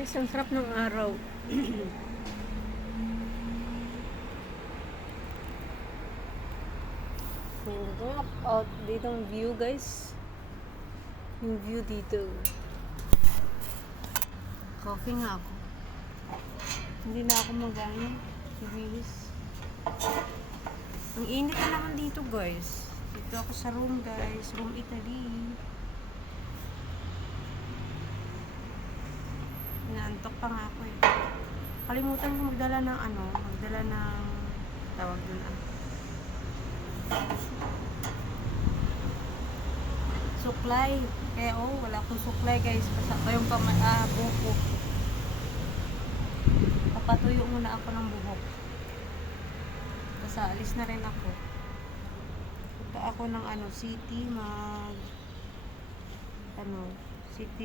Guys, ang sarap ng araw. Out dito ang view, guys. Yung view dito. Coffee nga ako. Hindi na ako magano. Ibihis. Ang init na naman dito, guys. Dito ako sa room, guys. Room Italy. Inaantok pa nga ako eh. Kalimutan ko magdala ng tawag dun suklay. Kaya wala akong suklay, guys. Basta pa yung buhok. Papatuyo muna ako ng buhok. Basta alis na rin ako. Punta ako ng city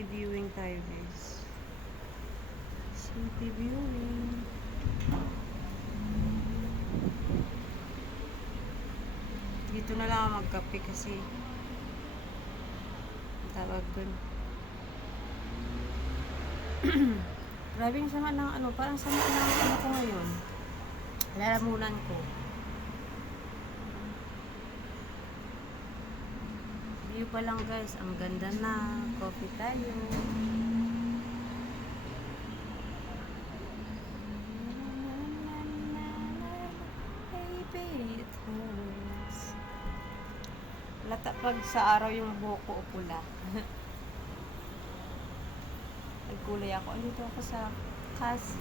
viewing tayo, guys. City viewing. Dito na lang ako magkape kasi tawag dun. Grabe yung sama ng parang sama ng ko ngayon. Lalamunan ko. View pa lang, guys. Ang ganda na. Coffee tayo. Lata pag sa araw yung buhok ko pula. Nagkulay ako. Dito ako sa Casa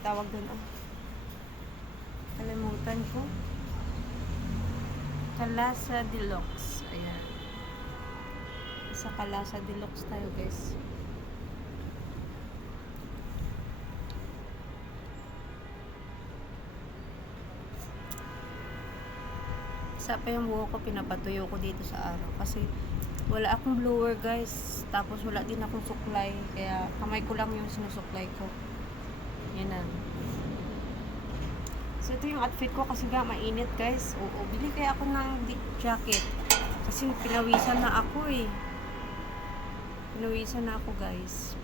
tawag doon kalimutan ko. Casa Deluxe. Ayan. Sa Casa Deluxe tayo, guys. Isa pa yung buhok ko, pinapatuyo ko dito sa araw. Kasi wala akong blower, guys. Tapos wala din akong suklay. Kaya kamay ko lang yung sinusuklay ko. Yan na. So ito yung outfit ko kasi mainit, guys. Bili kaya ako ng jacket. Kasi pinawisan na ako eh. Pinawisan na ako, guys.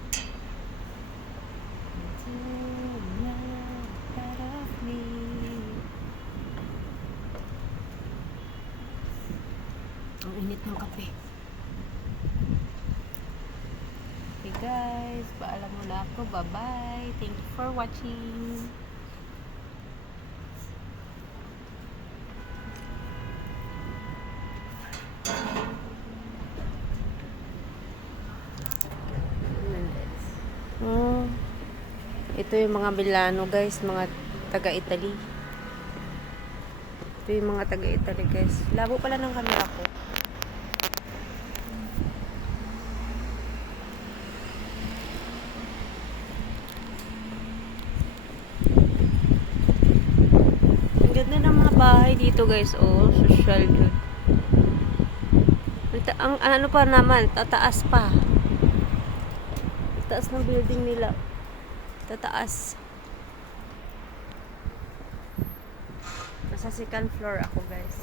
Ang init ng kape. Okay, guys, paalam muna ako. Bye-bye. Thank you for watching. Ito yung mga Milano, guys, mga taga-Italy. Ito yung mga taga-Italy, guys. Labo pala ng camera ko. Ang ganda ng mga bahay dito, guys. Social good. Ang pa naman, tataas pa. Tataas ng building nila. Tataas. Nasa second floor ako, guys.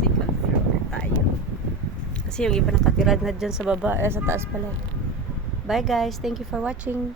Second floor tayo. Kasi yung iba nakatira na dyan sa baba. Sa taas pala. Bye, guys. Thank you for watching.